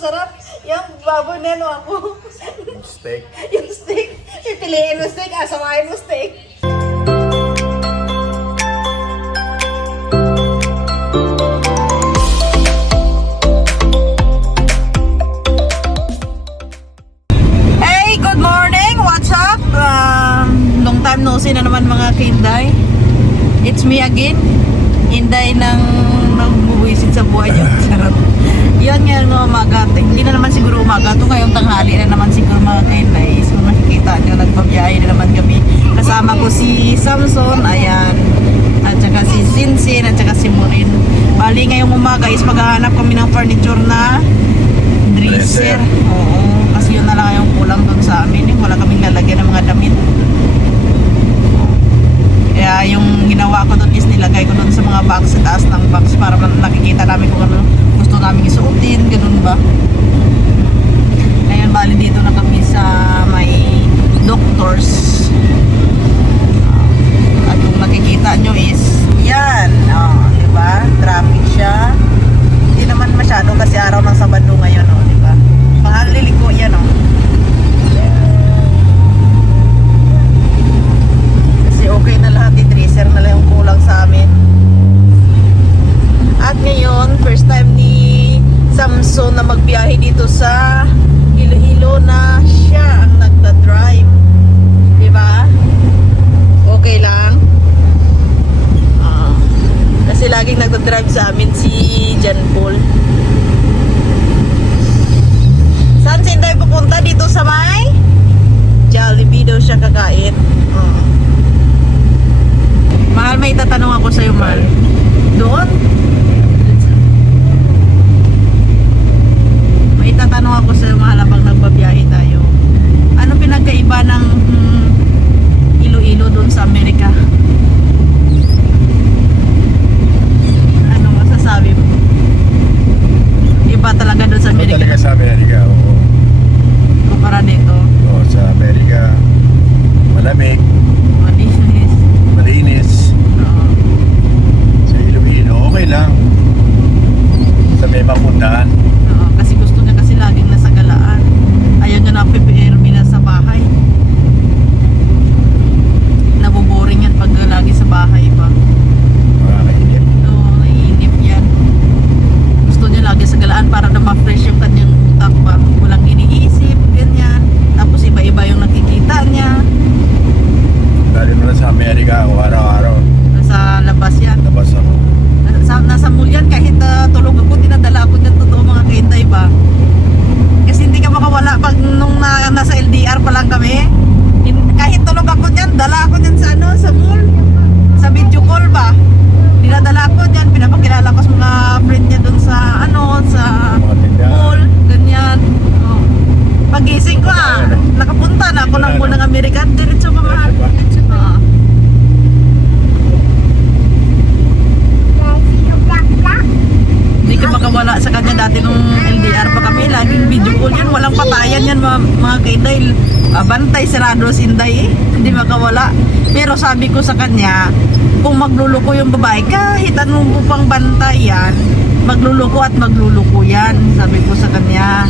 masarap. Yung baboy na ano ako. Steak. Yung steak. Pipiliin mo steak, asamahin mo steak. Hey, good morning! What's up? Long time no see na naman mga kinday. It's me again. Inday ng nagbubuisit sa buhay niyo. Sarap. Yan nga no, umaga. Hindi na naman siguro umaga. Ito ngayong tanghali na naman siguro mga kinday. So makikita nyo, nagpabiyahe na naman kami. Kasama ko si Samson, ayan. At saka si Sinsin, at saka si Morin. Bali ngayong umaga is maghahanap kami ng furniture na dresser. Oo. Kasi yun na lang yung kulang doon sa amin. Wala kaming lalagyan ng mga damit. Kaya yung ginawa ko doon is nilagay ko doon sa mga box sa taas ng box para nakikita namin kung ano gusto namin isuotin, ganun ba. Ngayon bali dito na kami sa may doctors. At kung nakikita nyo is yan, diba? Traffic siya. Hindi naman masyado kasi araw ng Sabado ngayon, diba? Mahal liliko yan, okay na lahat, i-tracer na lang yung kulang sa amin. At ngayon, first time ni Samson na magbiyahe dito sa Iloilo na siya ang nagda-drive. Diba? Okay lang. Kasi laging nagda-drive sa amin si John Paul. Saan si Inday pupunta? Dito sa may Jollibee daw siya kakain. Mahal, may tatanong ako sa'yo, Mahal. Doon? May tatanong ako sa'yo, Mahal, habang nagbabiyahe tayo. Ano pinagkaiba ng Iloilo doon sa Amerika? Ano masasabi mo? Iba talaga doon sa Amerika? Talaga sa Amerika, oo. Kumpara dito? Oo, sa Amerika, malamig. Malinis. Sa Iloilo, okay lang. Sa may mapuntahan. Kasi gusto niya kasi laging nasa galaan. Ayaw niya na PPRB na sa bahay. Naboboring yan pag lagi sa bahay pa. Makakainip. Oo, naiinip yan. Gusto niya lagi sa galaan para na ma-fresh yung kanyang utak pa. Walang iniisip, ganyan. Tapos iba-iba yung nakikita niya. Dali mo na sa Amerika ako araw-araw. Nasa labas yan. Labas ako. Nasa mall yan, kahit tulog ako, dinadala ako dyan, totoo mga kaintay ba? Kasi hindi ka makawala pag nung nasa LDR pa lang kami. Kahit tulog ako dyan, dala ako dyan sa sa mall. Sa video call ba? Dinadala ako dyan, pinapakilala ko sa mga friend niya dun sa sa mall, ganyan. Pagising ko nakapunta na ako ng mall ng Amerika, diretso pa mahal. Hindi ka makawala sa kanya dati nung LDR pa kami, laging video call yan, walang patayan yan mga kainday. Bantay sarado si Inday hindi makawala. Pero sabi ko sa kanya, kung magluluko yung babae, kahit anong pang bantay yan, magluluko at magluluko yan, sabi ko sa kanya.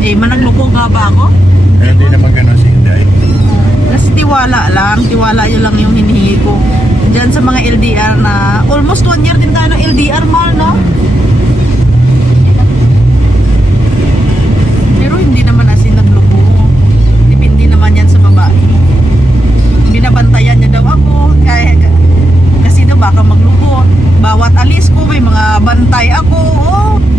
Managluko nga ba ako? Hindi naman ganun si Inday. Kasi tiwala yun lang yung hinihingi ko. Diyan sa mga LDR na almost 1 year din tayo ng LDR, Mahal, no? Pero hindi naman as in nagluko. Depende naman yan sa babae. Binabantayan niya daw ako. Kasi daw baka magluko. Bawat alis ko may mga bantay ako.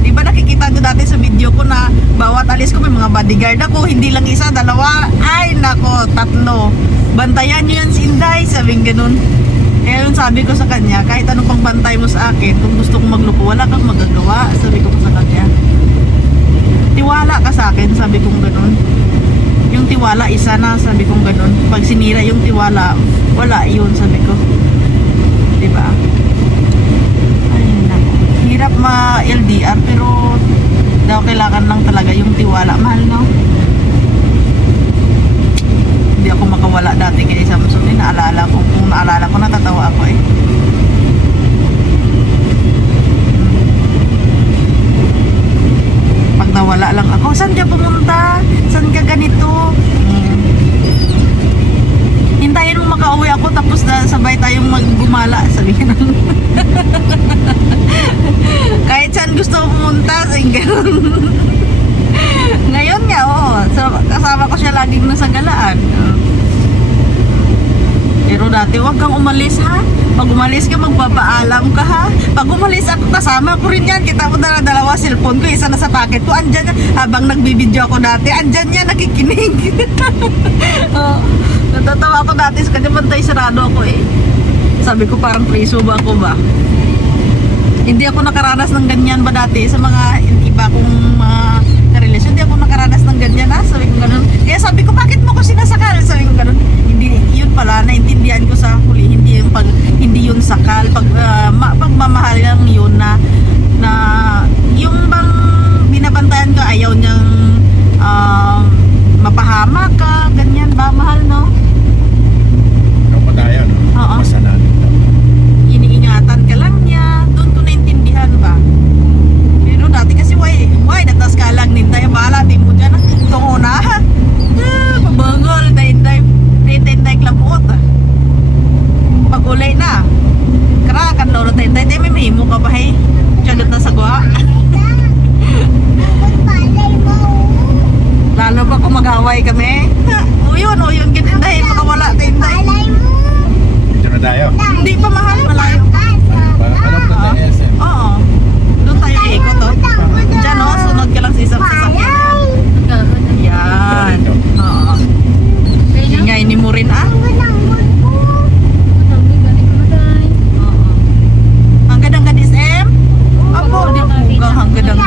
Di ba nakikita nyo dati sa video ko na bawat alis ko may mga bodyguard ako. Hindi lang isa, dalawa. Ay nako, 3. Bantayan nyo yan si Inday, sabing ganun. Kaya yun sabi ko sa kanya, kahit ano pang bantay mo sa akin, kung gusto kong magluko, wala kang magagawa, sabi ko sa kanya. Tiwala ka sa akin, sabi kong ganun. Yung tiwala isa na, sabi kong ganun. Pag sinira yung tiwala, wala yun, sabi ko. Diba? Ayun na. Hirap ma-LDR, pero daw kailangan lang talaga yung tiwala. Mahal, no? Hindi ako makawala dati kay Samson. Naalala ko. Kung naalala ko, natatawa ako eh. nawala lang ako. Saan ka pumunta? Saan ka ganito? Hintayin mo makauwi ako tapos na sabay tayong maggumala. Sabi ka nang kahit saan gusto ko pumunta, sabi ganun. Ngayon nga, oo. So, kasama ko siya laging nasa galaan. Pero dati, huwag kang umalis ha. Pag umalis ka, magpapaalam ka ha. Pag umalis ako, kasama ko rin yan. Kita mo dalawa cellphone ko, isa na sa pocket ko. Andyan yan. Habang nagbibideo ako dati, andyan yan, nakikinig. Oh, natatawa ako dati. Kasi bantay sarado ako eh. Sabi ko parang preso ba ako ba? Hindi ako nakaranas ng ganyan ba dati sa mga iba kong mga karelasyon. Hindi ako nakaranas ng ganyan ha. Sabi ko ganun. Kaya sabi ko, bakit mo ko sinasakal? Sabi ko ganun. Hindi, yun pala, naintindihan ko sa huli. Hindi yun sakal. Pagmamahal lang yun na yung bang binabantayan ka, ayaw niyang mapahama ka. Ganyan ba? Mahal, no? Kapatayan. Oo. Masanan. Iniingatan ka lang niya. Doon ko naintindihan ba? Pero dati kasi why natas ka lang nintay. Bahala, di mo dyan. Tungo na. Pabangol. Naintinday klapot. Pag ulay na. Karakan loro tayo. May mahimo ka pa hey. Tiyadot na sagwa. Lalo pa kung mag-away kami. O yun. Gitinday. Makawala tinday. Dito na tayo. Hindi pa mahal. Malayo. Alam ko tayo SM. Oo. Doon tayo ikot oh. Diyan oh, sunod ka lang sa isang sasakyan. Yan. Oo. Ingay ni mo rin ah. Oo. Hanggang SM? Abo, di ko hanggang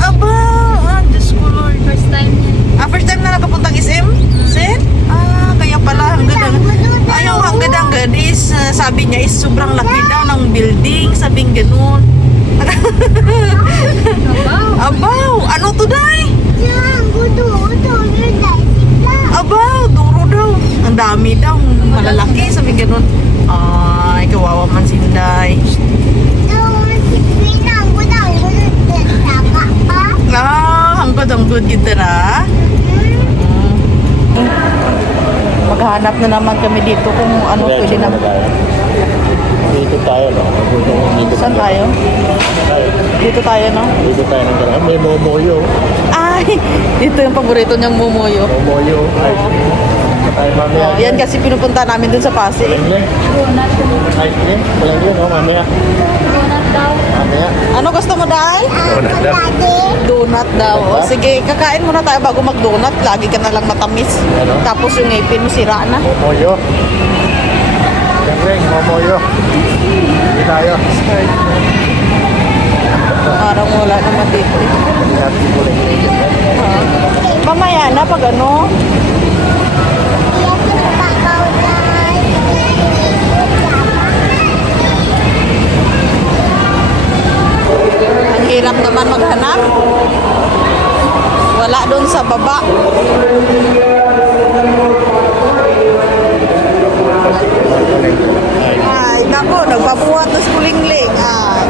Aba, Diyos ko Lord. First time niya. First time na nakapuntang SM? Sen? Kaya pala ayaw hanggang is sabi niya is sobrang laki daw ng building, sabing ganun. Abaw, ano to day? Abaw, duro daw. Ang dami daw, malalaki, sabing ganun. Ay, kawawa man sinday. Hanggang kita na. Maghanap na naman kami dito kung ano pwede na. Dito tayo, no? Saan tayo? Dito tayo, no? Dito tayo ng gano'n. May momoyo. Ay, dito yung paborito niyang mumoyo. Momoyo. Ay, tayo mamaya. Oh, yan kasi pinupunta namin dun sa Pasig. Palengke. Donut. Ice cream. Palengke, no? Mamaya. Donut daw. Mamaya. Ano gusto mo, Day? Donut daw. Donut daw. O, sige, kakain muna tayo bago mag-donut. Lagi ka na lang matamis. Ano? Tapos yung ngipin mo sira na. Momoyo. Siyempre, momoyo. Hindi tayo. Parang wala naman dito. Hindi natin palengke. Mamaya na pag ano. Ang hirap naman maghanap. Wala doon sa baba. Ay, nako, nagpabuhat na skulingling. Ay.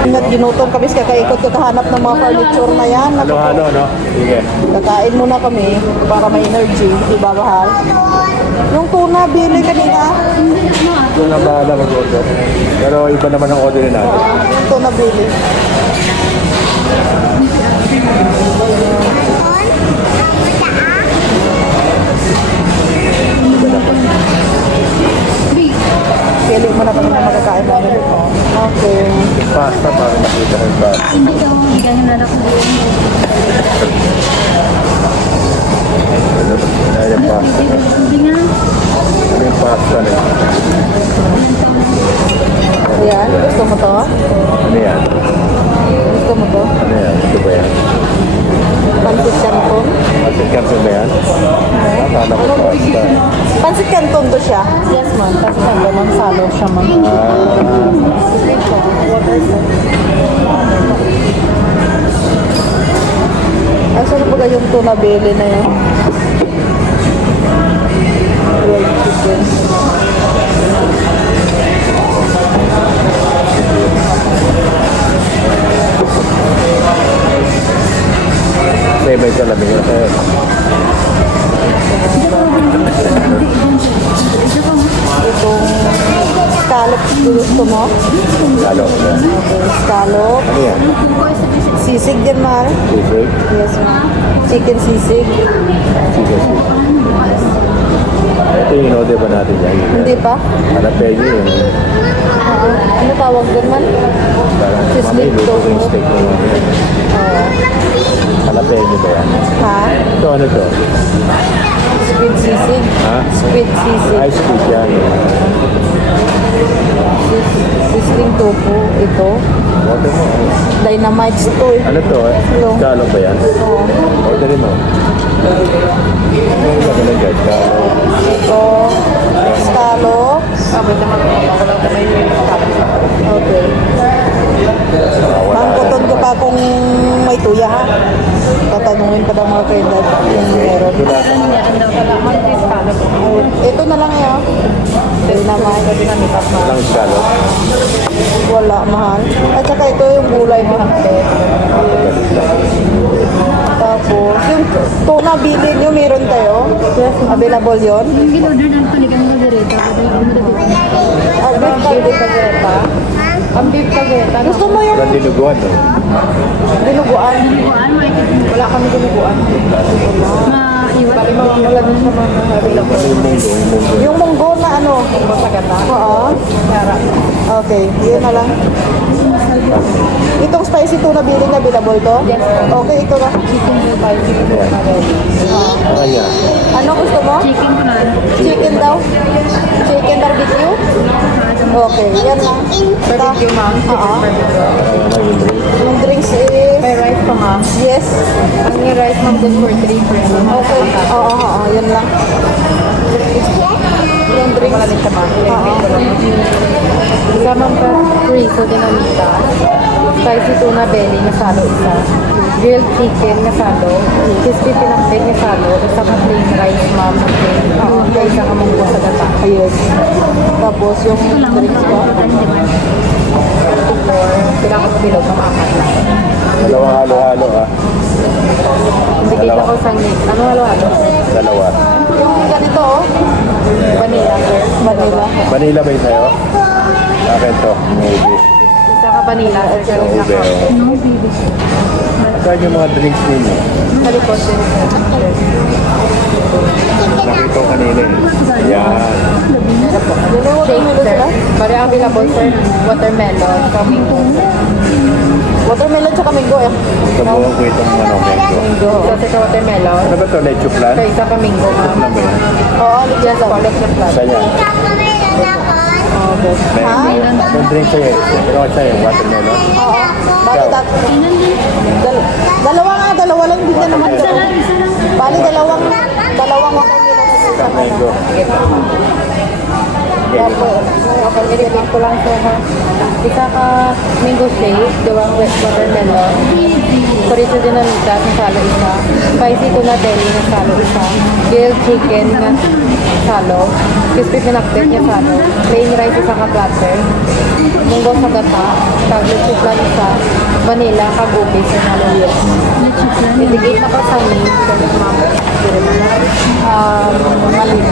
Ingat ginutom kami sa kakaikot kakahanap ng mga furniture na yan. Halo-halo, no? Sige. Kakain muna kami para may energy. Diba, mahal? Yung tuna, bili kanina. Doon na bahala mag-order. Pero iba naman ang order natin. Yung tuna, bili. Pili mo na kami na magkakain namin. Okay. Yung pasta para makita ng pasta. Hindi daw. Ganyan na lang. Ano yung pasta? Hindi nga. Ano yung pasta na yun? Ayan, gusto mo to? Ano yan? Gusto mo to? Ano yan? Ito ba yan? Pansit canton? Pasit canton ba yan? Akala ko pasta. Pansit canton to siya? Yes, ma'am. Pansit canton. Ang salo siya, ma'am. Saan ba yung tuna belly na yun? Grilled chicken. Gusto mo? Lalo. Okay, scallop. Ano yan? Sisig din, Mar. Sisig? Yes, ma'am. Chicken sisig. Sisig. Ito yung in-order ba natin yan? Hindi pa? Jalapeno yun. Ano tawag din man? Parang Sisig mamay, luto ko yung tofu. steak na yun. Oo. Jalapeno ba yan? Ha? Ito ano to? Squid sisig. Ha? Squid sisig. Ice cream yan. Sizzling tofu. Ito. Order mo. Dynamite to eh. Ano to? Ito. Scallop ba yan? Oo. Orderin mo. Ano ba ganun guys? Scallop. Ito. Scallop. Wait naman. Wala ka may scallop. Okay. Mangkuton ko pa kung may tuya ha. Tatanungin pa daw mga kailan yung meron. Ito na lang yan. Ito naman. Walang scallop. Wala, mahal. At saka ito yung gulay mo. Tapos, yung tuna bilin nyo, meron tayo? Yes. Available yon? Yung in-order ng panigang margarita, pero yung Beef caldereta. Ang beef caldereta. Gusto mo yung Walang dinuguan no? dinuguan? buwan, makikita mo. Wala kami dinuguan. Maiwan. Wala din sa mga available. Ano yung munggo? Yung munggo. Yung munggo na ano? Munggo sa gata? Oo. Okay, yun na lang. Itong spicy tuna billing available to? Yes. Okay, ito na. Chicken spicy tuna ready. Ano yan? Ano gusto mo? Chicken ko na. Chicken daw? Chicken barbecue? Okay, yan lang. Barbecue, ma'am. Oo. Ano yung drink? Yung drinks is... May rice pa nga. Yes. Ang yung rice ma'am good for 3 for Okay. Oo, yun lang. Yung drinks. Malamig ka ba? Oo. Isa ma'am pa chorizo dinamita. Spicy tuna belly na salo isa. Grilled chicken na salo. Crispy pinakbet na salo. Isa ka plain rice ma'am. Okay. Isa ka munggo sa gata. Ayun. Tapos yung drinks ko. 34. Kailangan ko bilog ng apat lang. Dalawang halo-halo ah. Hindi kita ko sa link. Ano halo-halo? Dalawa. Yung ganito, oh. Vanilla, sir. Vanilla. Vanilla ba yung sa'yo? Akin to. Maybe. Isa ka vanilla, sir. Pero Ube. naka. No, baby. Saan yung mga drinks ninyo? Sa likod din, sir. Nakita ko kanina eh. Yan. Shake, sir. Bari ang available, sir. Watermelon, kaminggo. Watermelon tsaka mango eh. Kabuhan ko itong ano, mango. Mango. Isa ka watermelon. Ano ba to? Leche flan? Sa isa kaminggo, ma'am. Flan ba yan? Oo, Yes, po. Let's just plan. Saan yan? Okay. May, Ha? may drink sa'yo. Pero sa'yo, watermelon. Oo. Bakit Ikaw? at? Dalawa lang din na naman. Bali, dalawang watermelon. Sa mango. Tapos, Okay, nilipid ko lang, sir, ha. Isa ka mango shake, dalawang wet watermelon. Chorizo dinamita, na salo isa. Spicy tuna deli, na salo isa. Grilled chicken, na salo. Crispy pinakbet, na salo. Plain rice, isa ka platter. Munggo sa gata. Taglit suplan isa. Vanilla, kagubi, sa salo yes. Itigate na pa sa name, sir, ma'am. malin.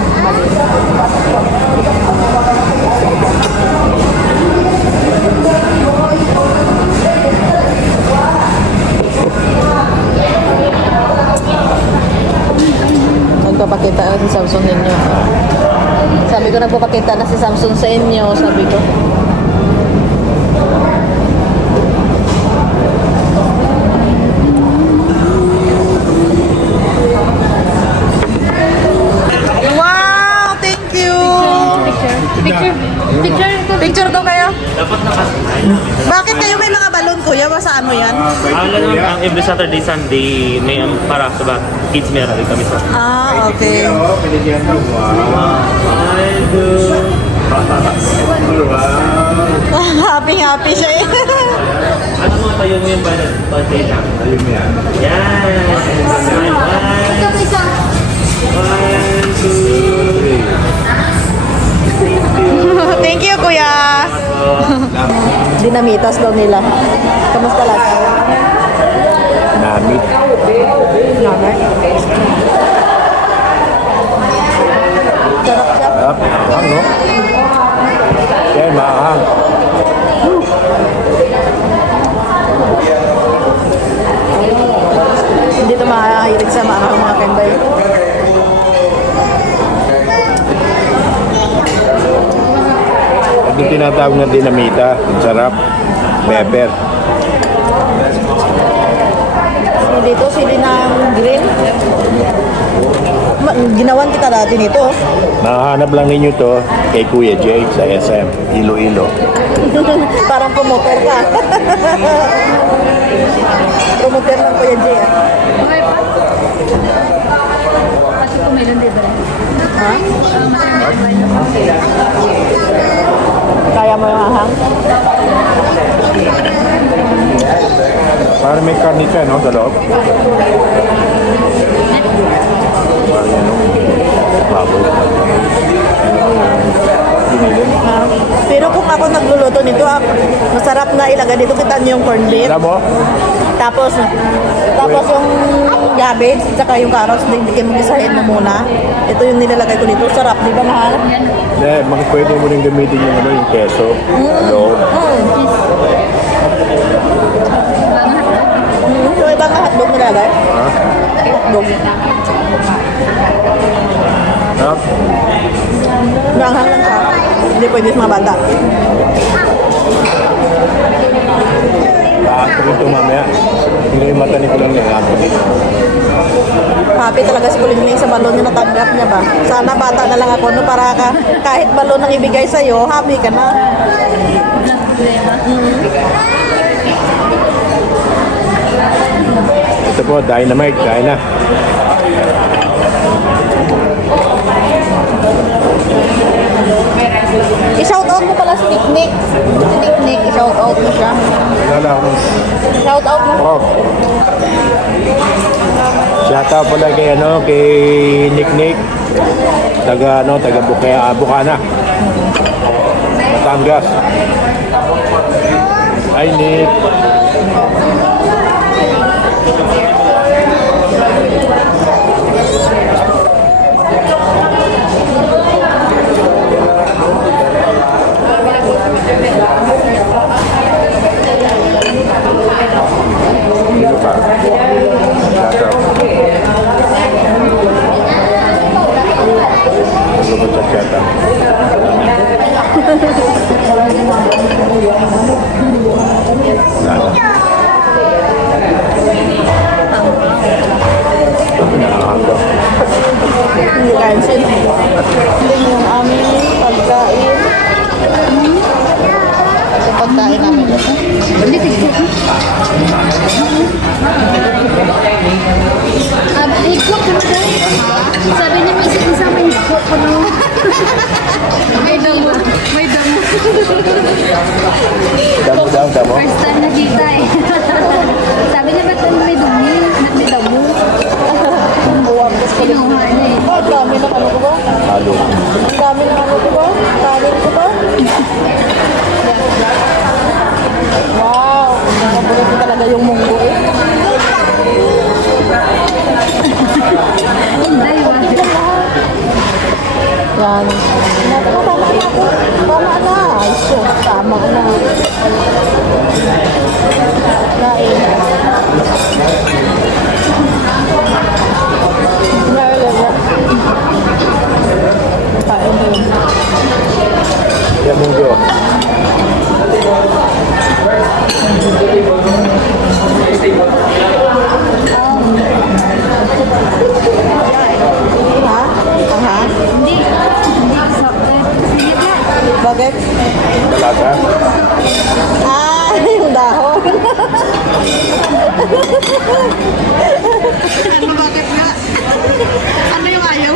Nagpapakita si Samsung ninyo. Sabi ko nagpapakita na si Samsung sa inyo, sabi ko. Wow! Thank you! Picture ko kayo? Bakit kayo may mga balon, kuya? Sa ano yan? Ang naman, ang every Saturday, Sunday, may para sa kids meron rin kami sa. Ah, okay. Happy siya eh. Ano mo tayo mo yung banat? Konti lang. Ayun mo yan. Yan. One, two, three. Thank you, kuya. Dinamitas daw nila. Kamusta lang? Nami. Sarap siya. Sarap. Ano? Yan, maahang. Hindi ito makahilig sa mga kembay. At yung tinatawag na dinamita, ang sarap. Pepper. Dito, sili ng grill. Ginawan kita dati nito. Mahahanap lang ninyo to kay Kuya Jay sa SM, Iloilo. Parang promoter ka. Promoter lang Kuya Jay. Okay pa? Kasi kumilan dito rin. Ha? Kaya mo yung hahang? Parang may karnita, no, sa loob. Parang yan, no? Baboy. Binilin. Pero kung ako nagluluto nito, masarap na ilagay dito. Kita niyo yung corned beef. Alam mo? Tapos yung cabbage, saka yung carrots, hindi mo gisahin mo muna. Ito yung nilalagay ko dito. Sarap, di ba mahal? Hindi, pwede mo rin gamitin yung, ano, yung keso. Ano? Yung ibang hotdog nilalagay. Ha? Hotdog. Ha? Nanghang lang siya. Hindi pwede sa mga bata. Kaanto rin ito mamaya. Hindi yung mata ni Kulang niya. Kaanto rin. Happy talaga si Kuling sa balon na natanggap niya ba? Sana bata na lang ako no, para kahit balon ang ibigay sa'yo, happy ka na. Ito po, dynamite. Kain na. I-shout out mo pala si Nick. Si Nick, i-shout out mo siya. Wala ako. Shout out mo. Oh. Shout out pala kay ano, kay Nick. Taga ano, taga Bukana. Batangas. Hi Nick. Dito pa. Shout out. Lubot sa shout out. Nakakanggaw. Hindi kansin. Hindi yung aming pagkain. Ito pagkain namin. Hindi, TikTok. TikTok ko na. Sabi niya may isa may TikTok ko na. May damo. May damo. Damo. First time nakita eh. Sabi niya ba't may dumi? May damo. Kinuha niya eh. Oh, ang dami ng ano ko ba? Halo. Ang dami ng ano ko ba? Kanin ko ba? Wow! Paborito talaga yung munggo eh. Hindi, wag. Yan. Tama na ako. Tama na. Ay, so, tama na. Lain. Kain mo yun. Yan munggo. Ha? Aha? Hindi. Hindi. Sige ka. Bakit? Dalaga. Ah, yung dahon. Ano bakit nga? Ano yung ayaw?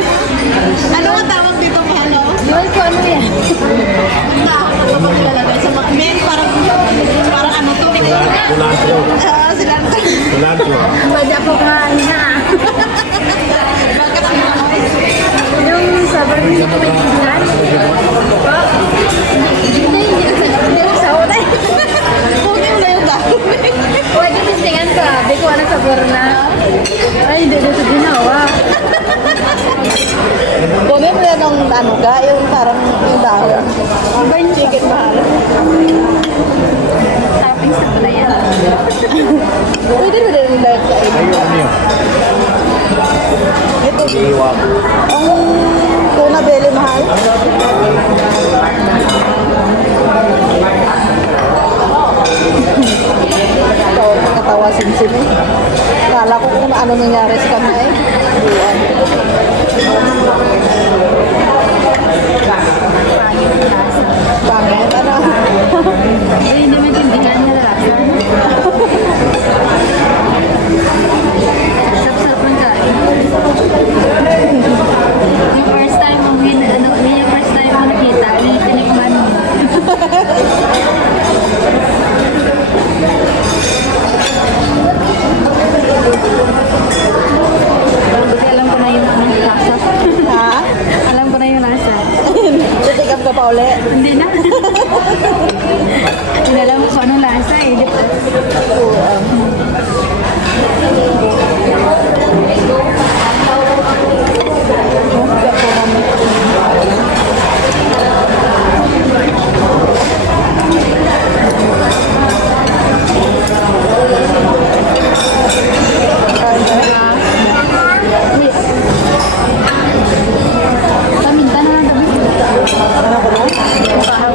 Ano ang tawag dito mahalo? Yun ko ano yan. Dahon na ba nilalagay sa mga men? Parang ano to? Kulantro. Silantro. Kulantro. Bada po nga na. Bakit ano? Yung sabar niya ko may tignan. Hindi ko sahod eh. Huwag mo na yung dahon. Pwede testingan ko ah. Di ko anak sabor na. Ay, hindi dito ginawa. Kunin mo yan ng ano ka, yung parang yung dahon. Chicken mahal. Pwede ba rin like Ayun, ano yun? ito? Iwak. Ang tuna belly mahal? Katawa simsim eh. Kala ko kung ano nangyari sa kanya eh. Buwan. Pangit, ano? Hindi maintindihan na lasa. Sarap-sarap ng kain. Yung first time mo, yung first time mo nakita, tinikman mo. Buti alam ko na yung lasa. Ha? Alam ko na yung lasa. Titikap ka pa uli? Hindi na. Hindi alam ko kung anong lasa eh. Di ba? Paminta na lang kami. Ano ko na? Titikap ka lang.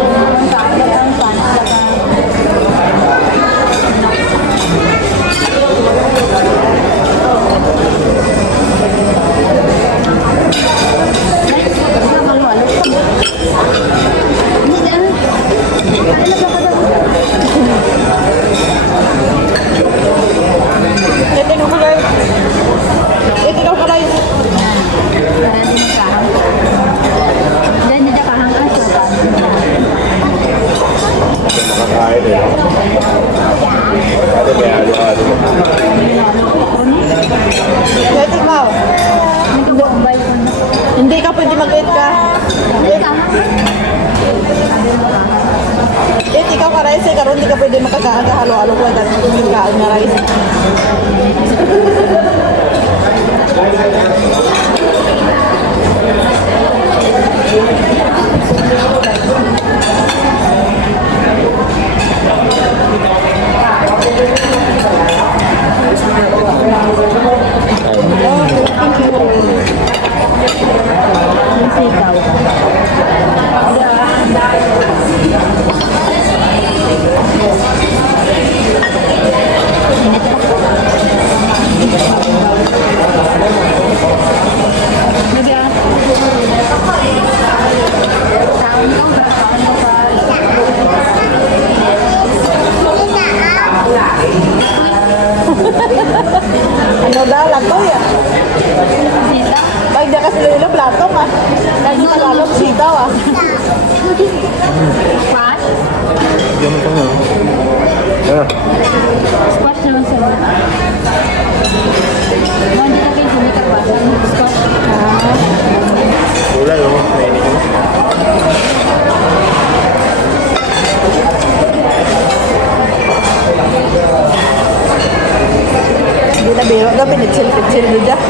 Titikap ka lang. Dan dia kahang asa. Makakain eh. Ano kaya halo-halo? Titik mo. Hindi ka pwede mag-eat ka. Eat ikaw ka rice eh. Karoon hindi ka pwede makakain ka halo-halo ko. Dahil magkakaan na rice. Ano daw, lato ya? Pag di ka sila ilo, plato ka. Lagi Tagalog, sitaw ah. Squash? Diyan mo kami. Ano? Squash naman sa mga. Hindi ka kayo sumikat ba? Squash. Wala no? Nainig mo. Hindi na biro ka, pinitsil-pitsil mo dyan.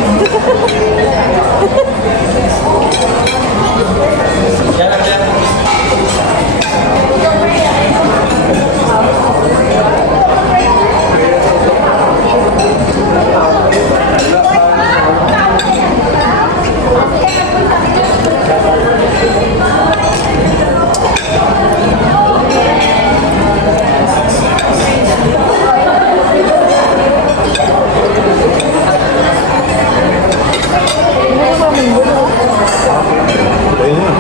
Ayun na.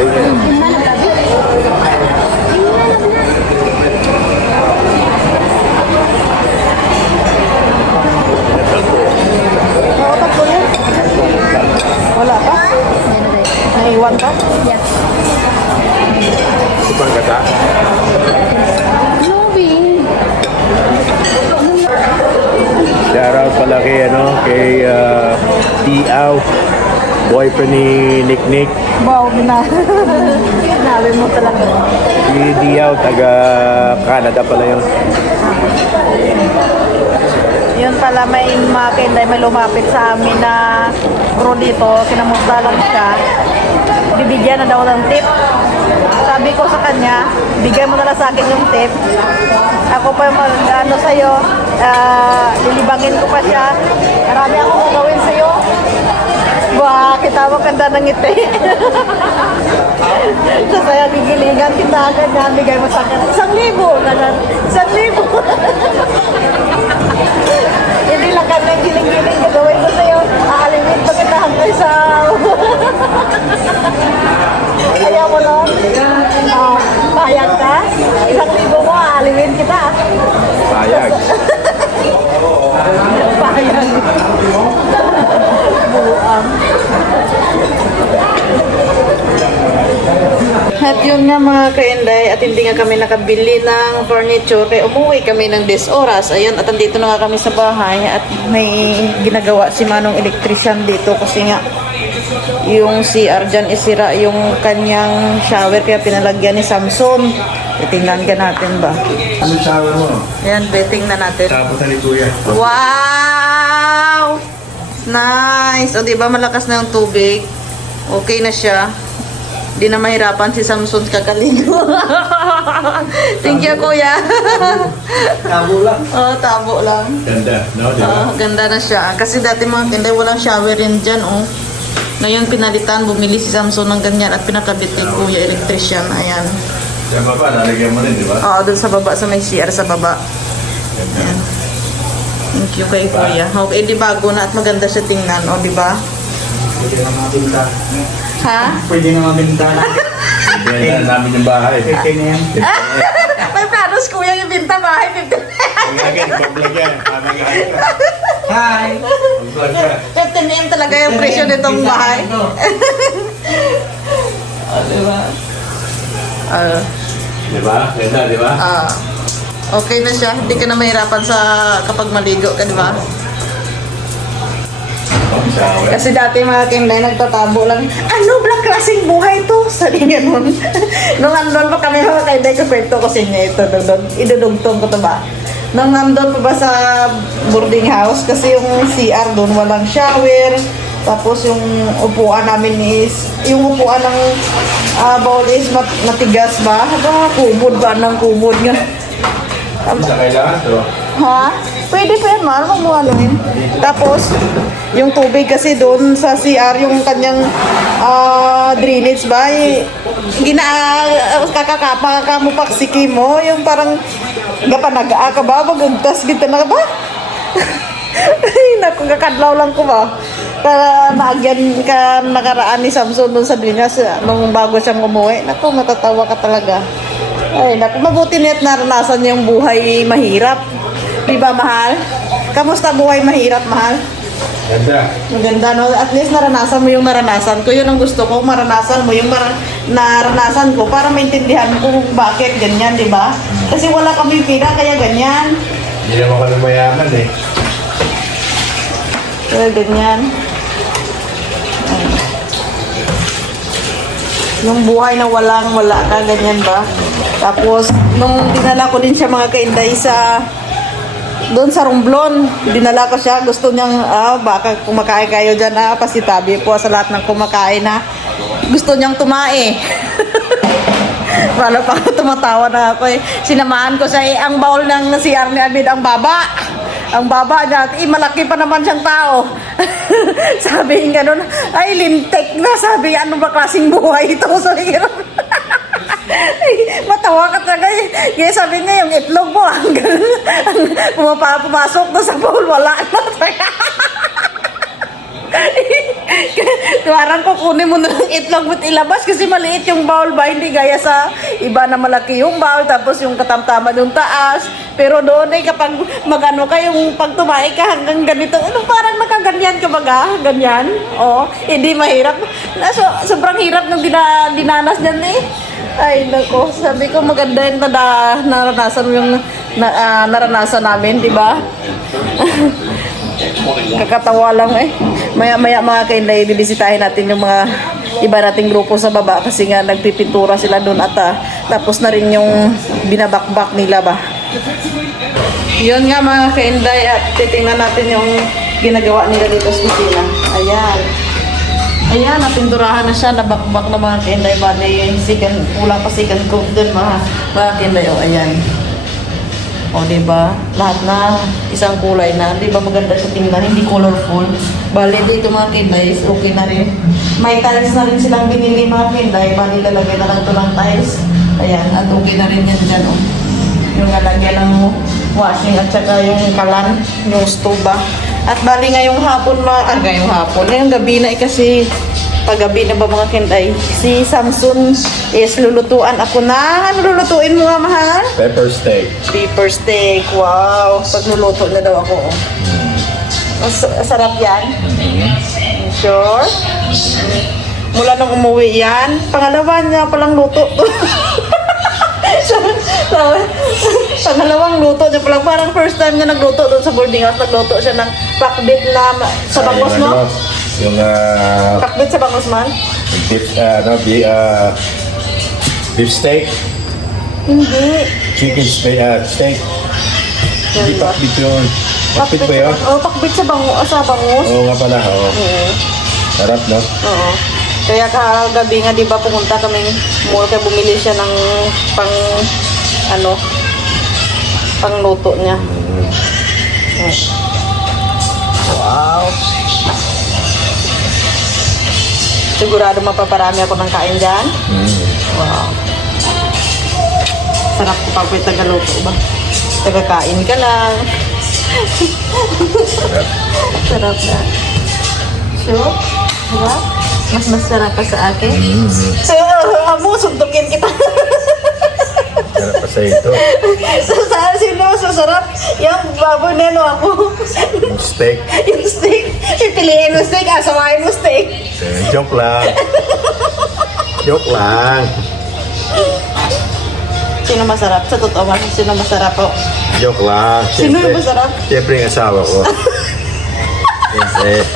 Ayun na. Nakapag ko yun? Wala pa? Naiwan pa? Yeah. Ibang kata. Movie. Shoutout pala kay kay Tiaw, boyfriend ni Nick Nick. Wow, sinabi mo talaga. Si Tiaw, taga Canada pala yun. Yun pala, may makinday, may lumapit sa amin na bro dito, kinamusta lang siya. Bibigyan na daw ng tip. Sabi ko sa kanya, niya, bigay mo na lang sa akin yung tip. Ako pa yung ano sa'yo, lilibangin ko pa siya. Marami akong gagawin sa'yo. Wah, kita mo ganda ng ngiti. So, saya gigilingan kita agad na bigay mo sa akin. 1,000, ganun. 1,000. Hindi lang kami giling-giling gagawin ko sa'yo. Aalimit pa kita hanggang sa... Ayaw mo nun? Payag ka? 1,000 mo, aalimit kita. Sayag. Payag. Buang. At yun nga mga kainday, at hindi nga kami nakabili ng furniture, kaya umuwi kami ng 10 oras. Ayun, at andito na nga kami sa bahay at may ginagawa si Manong electrician dito kasi nga yung CR dyan isira yung kanyang shower kaya pinalagyan ni Samson. Tingnan ka natin ba? Ano shower mo? Ayan, tingnan natin. Tapos na ni Kuya. Wow! Nice! O diba malakas na yung tubig? Okay na siya. Di na mahirapan si Samson kakaligo. Thank you, Kuya. Tabo lang. Oh, tabo lang. Ganda, no? Diba? Ganda na siya. Kasi dati mga kinday, walang shower rin dyan, oh. Ngayon, pinalitan, bumili si Samson ng ganyan at pinakabit kay Kuya Electrician. Ayan. Yung baba, nalagyan mo rin, di ba? Oo, dun sa baba, sa may CR sa baba. Ayan. Thank you kay Kuya. Okay, di bago na at maganda siya tingnan, oh, di ba? Pwede na mabinta. Ha? Pwede na mabinta. Pwede na namin yung bahay. Pwede na yan. May planos, Kuya, yung binta bahay. 50 Pag-vlog yan. Hi! Pag-vlog ka. 15 M talaga yung presyo nitong bahay. Diba? Diba? Ganda, diba? Okay na siya. Hindi ka na mahirapan sa kapag maligo ka, di ba? Shower. Kasi dati mga kinday nagtatabo lang, ano blang klaseng buhay to? Sabi nga nun. Nung andon pa kami mga kinday, kwento ko sa inyo ito. Idudugtong ko to ba? Nung andon pa ba sa boarding house, kasi yung CR doon walang shower. Tapos yung upuan namin is, yung upuan ng bowl is matigas ba? Kumod ba ng kumod nga? Sa kailangan to. Ha? Pwede pa yan, mahal. Huwag mo anuhin. Tapos, yung tubig kasi doon sa CR, yung kanyang drainage ba, kakakapa ka mo paksiki mo, yung parang gapanaga ka ba, magagtas kita na ba? Ay, naku, kakadlaw lang ko ba? Para maagyan ka nakaraan ni Samson doon sa Dunyas nung bago siyang umuwi. Naku, matatawa ka talaga. Ay, naku, mabuti niya't naranasan niya yung buhay mahirap. Di ba, mahal? Kamusta buhay mahirap, mahal? Ganda. Maganda, no? At least naranasan mo yung naranasan ko. Yun ang gusto ko, maranasan mo yung naranasan ko para maintindihan ko kung bakit ganyan, di ba? Kasi wala kami pira, kaya ganyan. Hindi naman kami mayaman eh. Kaya ganyan. Yung buhay na wala ka, ganyan ba? Tapos, nung dinala ko din siya mga kainday sa doon sa Romblon, dinala ko siya, gusto niyang, baka kumakain kayo dyan, pasitabi po sa lahat ng kumakain na gusto niyang tumae. Wala pa tumatawa na ako eh. Sinamahan ko siya ang baul ng CR ni Abid, ang baba. Ang baba niya, malaki pa naman siyang tao. Sabi nga nun, ay lintik na, sabi, ano ba klaseng buhay ito? Sabi nga nun. Matawa ka talaga eh. Kaya sabi niya, yung itlog mo, hanggang pumasok na sa bowl, wala na. Parang kukunin mo na ng itlog at ilabas kasi maliit yung bowl ba, hindi gaya sa iba na malaki yung bowl, tapos yung katamtama yung taas. Pero doon ay kapag magano ka, yung pag tumae ka hanggang ganito, ano, parang nakaganyan ka baga, ganyan. O, hindi mahirap. Sobrang hirap nung dinanas niyan eh. Ay, nako, sabi ko maganda yung naranasan mo yung naranasan namin, di ba? Kakatawa lang eh. Maya mga kainday, bibisitahin natin yung mga iba nating grupo sa baba kasi nga nagpipintura sila doon at tapos na rin yung binabakbak nila ba. Yun nga mga kainday, at titingnan natin yung ginagawa nila dito sa kusina. Ayan. Ayan, napinturahan na siya, nabakbak na mga kinday. Bali, kulang pa second coat dun mga kinday. O, ayan. O, diba? Lahat na isang kulay na. Diba maganda sa tingnan, hindi colorful. Bali, dito mga kinday, okay na rin. May tiles na rin silang binili mga kinday. Bali, lalagay na lang ito ng tiles. Ayan, at okay na rin yan dyan. O. Yung lalagyan ng washing at saka yung kalan, yung stove. At bali ngayong hapon ngayong hapon, ngayong gabi na kasi paggabi na ba mga kinday, si Samson is lulutuan ako na, ano lulutuin mo nga mahal? Pepper steak. Pepper steak, wow, pagluluto na daw ako. Sarap yan? Sure? Mula nung umuwi yan, pangalawa niya palang luto to. Pangalawang luto niya palang, parang first time niya nagluto doon sa boarding house, nagluto siya ng pakbit na sa bangos mo? Yung Pakbit sa bangos man? beef steak. Hindi. Chicken steak. Hindi Yan ba? pakbit yun. Pakbit ba yun? Oo, pakbit sa bangos. Oo nga pala, oo. Oo. Sarap, no? Oo. Kaya kagabi nga, di ba, pumunta kaming mall kaya bumili siya ng pangluto niya. Eh. Wow. Sigurado mapaparami ako ng kain dyan. Wow. Sarap ko pag may tagaluto ba? Tagakain ka lang. Sarap na. Sure? Diba? Mas masarap pa sa akin? Amo, suntukin kita. Sarap pa sa ito. Sino sarap? Yung baboy neno ako. Yung steak. Yung steak. Pipiliin mo steak, asawain mo steak. Joke lang. Joke lang. Sino masarap? Sa totoo ba? Sino masarap po? Joke lang. Sino yung masarap? Siyempre yung asawa ko. Siyempre.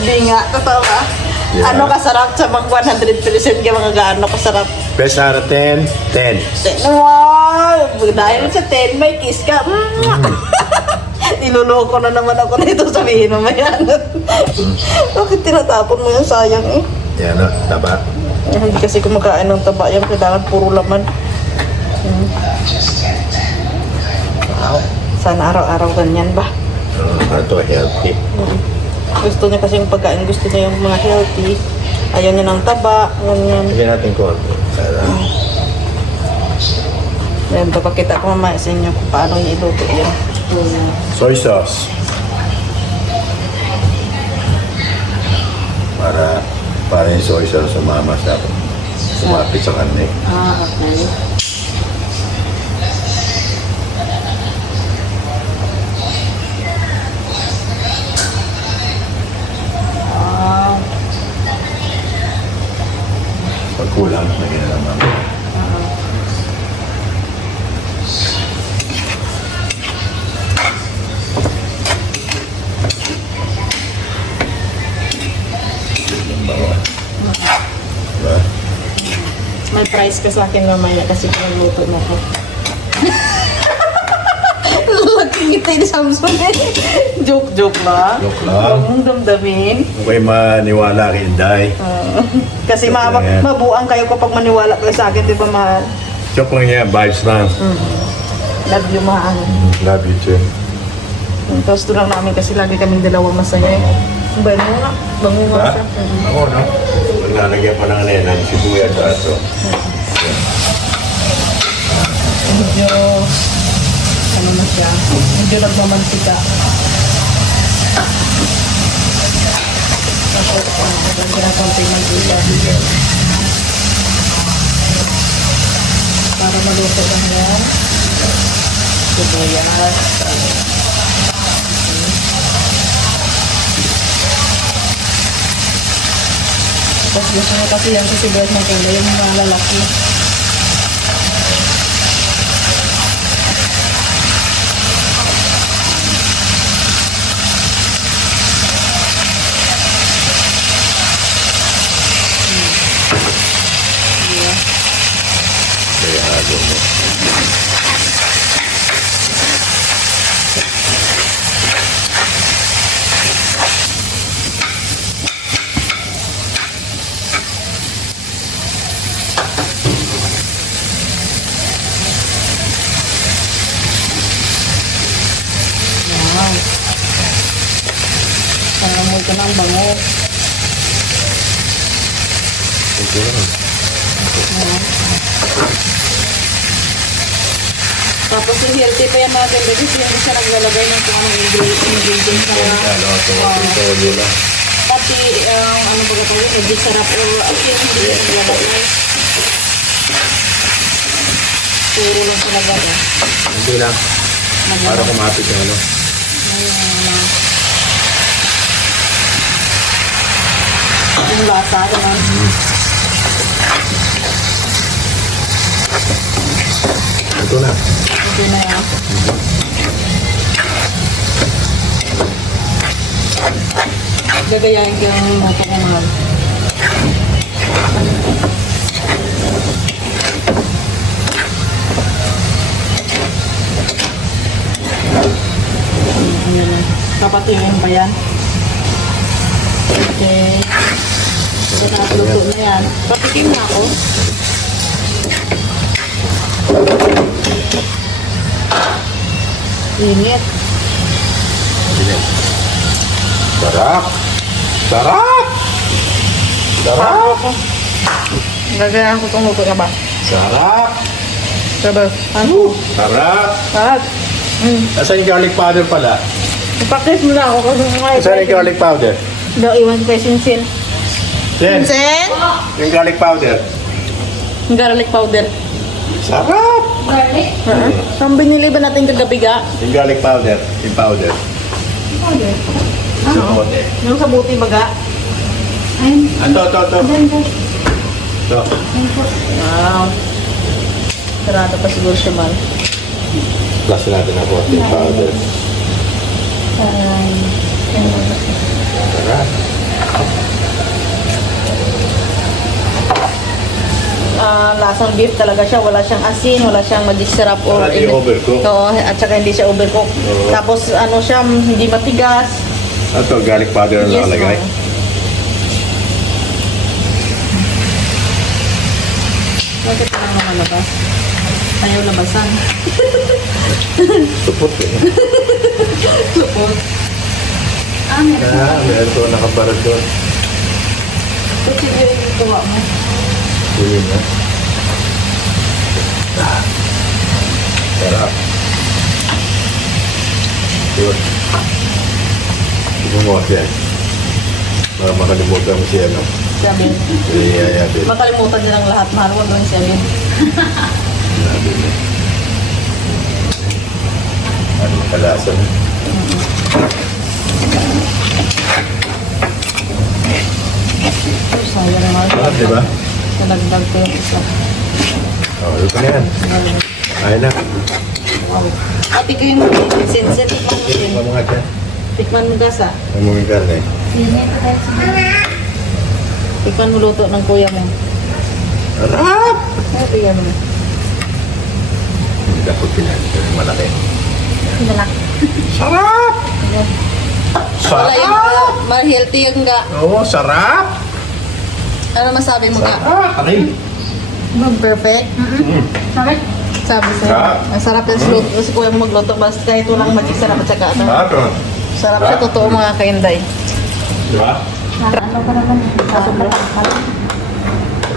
Hindi nga, totoo ba? Yeah. Ano kasarap sa mga 100% ka mga gaano kasarap? Best out of 10, 10. Wow! Dahil sa 10, may kiss ka. Niloloko na naman ako nito, sabihin mo yan. Bakit tinatapon mo yan? Sayang eh. Yan o, taba. Hindi kasi kumakain ng taba yan, kailangan puro laman. Wow. Sana araw-araw ganyan ba? Ito, healthy. Gusto niya kasi yung pagkain, gusto niya yung mga healthy. Ayaw niya ng taba, ganyan. Lagyan natin konti. Then, papakita ko mamaya sa inyo kung paano niya iluto yan. Soy sauce. Para yung soy sauce sumama sa sumapit sa karne. Okay. Pag kulang, lagyan na naman. Diba? May price ka sa akin mamaya kasi pinagluto mo ko. Lagi kita yung Samsung eh. Joke lang. Joke lang. Huwag mong damdamin. Kung kayo maniwala kay Inday, Kasi Joke lang yan. mabuang kayo kapag maniwala kayo sa akin, di ba mahal? joke lang yan, vibes lang. Love you, mahal. Love you too. Tapos ito lang namin kasi lagi kaming dalawa masaya. Bango nga. Bango nga Diba? siya. Ako, no? Nalagyan pa ng ng sibuyas at aso. Medyo, ano na siya, medyo nagmamantika. Tapos, lagyan ng konting mantika. Para maluto lang yan. Sibuyas. Tapos gusto nyo kasi yung sibuyas ng kaya yung mga lalaki. Kaya halo mo. Ito na. Tapos yung healthy pa yan mga ganda. Kasi hindi siya naglalagay ng kung anong ingredients na Ano, ito nila. pati ano ba ito? Hindi sarap o asin. Hindi siya naglalagay. Puro lang talaga ba? Hindi lang. Para kumapit yung ano. Yung lasa naman. Ito na. Okay na yan. Gagayain ko yung mga pangamahan. Papatingin pa yan. Okay. Ito na, luto na yan. Patikim na ako. Init. Sarap! Sarap! Sarap! Gagayain ko itong luto na ba? Sarap! Sabi. Ano? Sarap! At, Asan yung garlic powder pala? ipakit mo na ako kasi ngayon. Asan yung garlic powder? Daw iwan pa yung sin. Sen! Sin? Yung garlic powder. Garlic powder. Sarap! Ang binili ba natin kagabi ga? Yung garlic powder. Yung powder. Ano? Yung sa buti baga? Ito. Ito. Wow. Sarado pa siguro siya man. Plus natin ang konting powder. Sarap. Lasang beef talaga siya. Wala siyang asin, wala siyang mag-syrup or Wala din overcook. Oo, at saka hindi siya overcook. Oo. Tapos ano siya, hindi matigas. Ito, garlic powder na nakalagay. ma'am. Bakit ka lang malabas? Ayaw labasan. Supot eh. Supot. Meron ko nakabarad doon. Kasi yung tuwa mo. Yun na. Sarap. Yun. Gumawa siya. Para makalimutan mo siya, no? Sabi. Iyayabi. Makalimutan din ang lahat. Mahal ko doon siya din. Sinabi niya. Ano kalasa mo? Sayang naman. Sarap, di ba? Nalagdag ko yung isa. Yun pa na yan. Ayun na. Ate ko yung sense. Tikman mo din. Pamungat yan. Tikman mo gasa. Pamungin karne. Tikman mo luto ng kuya mo. Sarap! Ay, kuya mo. Hindi dapat pinagin. Malaki. Malak. Sarap! Wala yung Sarap! ma-healthy yung ga. Oo, sarap! Ano masabi mo ga? Sarap! Aray! Perfect. Sabi sa'yo. Sarap. Ang sarap yung luto. Si kuya mo magluto. Basta kahit walang magic sarap at saka ano. Sarap yun. Sarap siya. Totoo mga kainday. Di ba? Ano pa naman?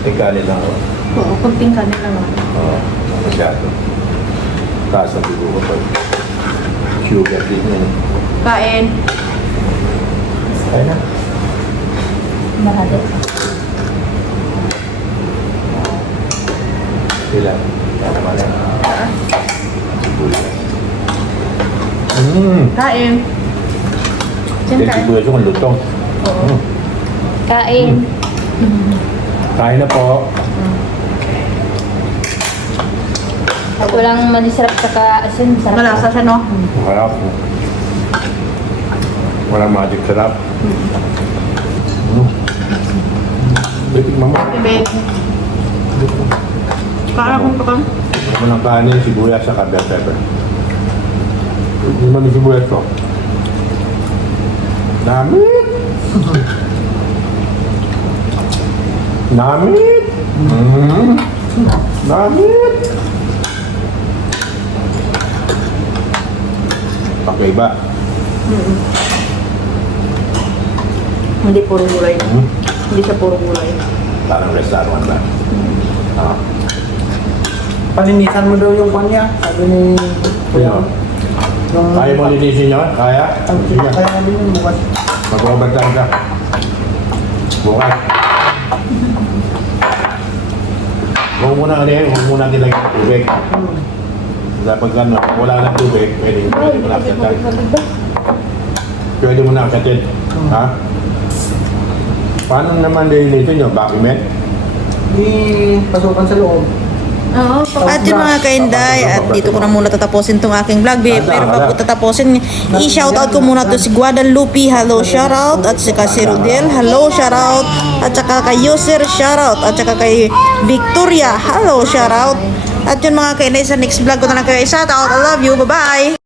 Tingkanin lang ako. Oo, kunting kanin lang. Oo, masyado. Taas ang siguro pa. Sugar din yun. Kain. Ayun na. Marami. Ilan? Yan naman yan. Sibuyas. Kain. Yung sibuyas yung lutong. Oo. Kain. Kain na po. Walang malisarap saka asin. Sarap. Malasa siya, no? Harap. Walang magic sarap. Bitik mama. Bebe. Kaya kong pakang. Walang kanin, sibuyas, saka bell pepper. Hindi man yung sibuyas ko. Namit! Namit! Namit! Pakaiba. Hindi puro gulay. Hindi siya puro gulay. Parang restaurant lang. Ah. Palinisan mo daw yung kanya. Sabi ni Sino? Nung- Kaya mo linisin yun? Kaya? Sige. Kaya namin yung bukas. Mag-overtime ka. Bukas. Huwag muna nilagyan ng tubig. Dapat gano'n, wala ng tubig, pwede mo na aksatin. Pwede mo na aksatin. Ha? Paano naman linisin nyo? Vacuum? Di pasukan sa loob. Oo. At yung mga kainday, at dito ko na muna tatapusin tong aking vlog. Pero bago tatapusin, i-shoutout ko muna to si Guadalupe, hello, shoutout. At saka si Rodel, hello, shoutout. At saka kay Yoser, shoutout. At saka kay Victoria, hello, shoutout. At yun mga kainday, sa next vlog ko na lang kayo i-shoutout. I love you, bye-bye!